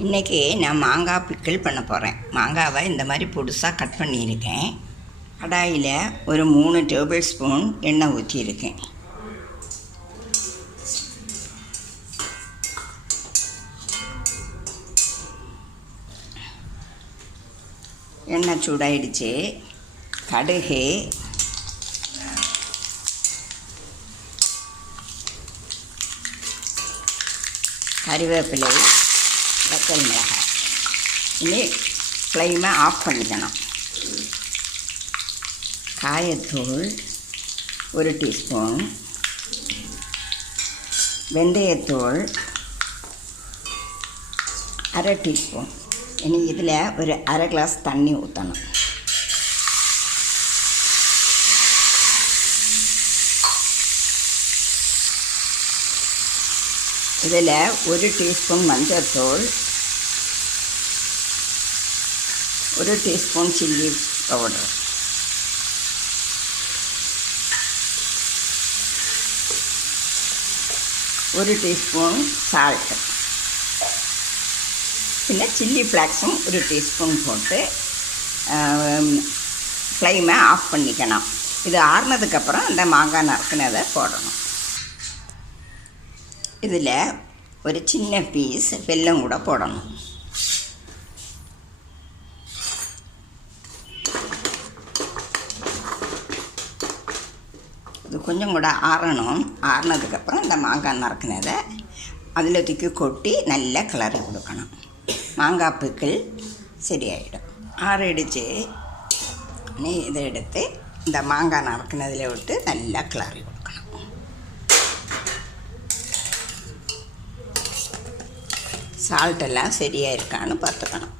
இன்றைக்கி நான் மாங்காய் பிக்கிள் பண்ண போகிறேன். மாங்காவை இந்த மாதிரி பொடுசாக கட் பண்ணியிருக்கேன். கடாயில் ஒரு 3 டேபிள் ஸ்பூன் எண்ணெய் ஊற்றியிருக்கேன். எண்ணெய் சூடாயிடுச்சு. கடுகு, கறிவேப்பிலை, வத்தல் மிளகாய். இனி ஃப்ளைமை ஆஃப் பண்ணிக்கணும். காயத்தூள் 1 டீஸ்பூன், வெந்தயத்தூள் 1/2 டீஸ்பூன். இனி இதில் ஒரு 1/2 கிளாஸ் தண்ணி ஊற்றணும். இதில் 1 டீஸ்பூன் மஞ்சள்தூள், 1 டீஸ்பூன் சில்லி பவுடர், ஒரு டீஸ்பூன் சால்ட்டு, பின்ன சில்லி ஃப்ளாக்ஸும் 1 டீஸ்பூன் போட்டு ஃப்ளைமை ஆஃப் பண்ணிக்கணும். இது ஆறுனதுக்கப்புறம் அந்த மாங்காய் நறுக்குனதை போடணும். இதில் ஒரு சின்ன பீஸ் வெல்லம் கூட போடணும். இது கொஞ்சம் கூட ஆறணும். ஆறுனதுக்கப்புறம் இந்த மாங்காய் நறுக்குனதை அதில் தூக்கி கொட்டி நல்லா கிளறி கொடுக்கணும். மாங்காய் பிக்கிள் சரியாயிடும். ஆறிடுச்சு. நீ இதை எடுத்து இந்த மாங்காய் நறுக்குனதில் விட்டு நல்லா கிளறி கொடுக்கணும். சால்ட்டெல்லாம் சரியாக இருக்கான்னு பார்த்துக்கணும்.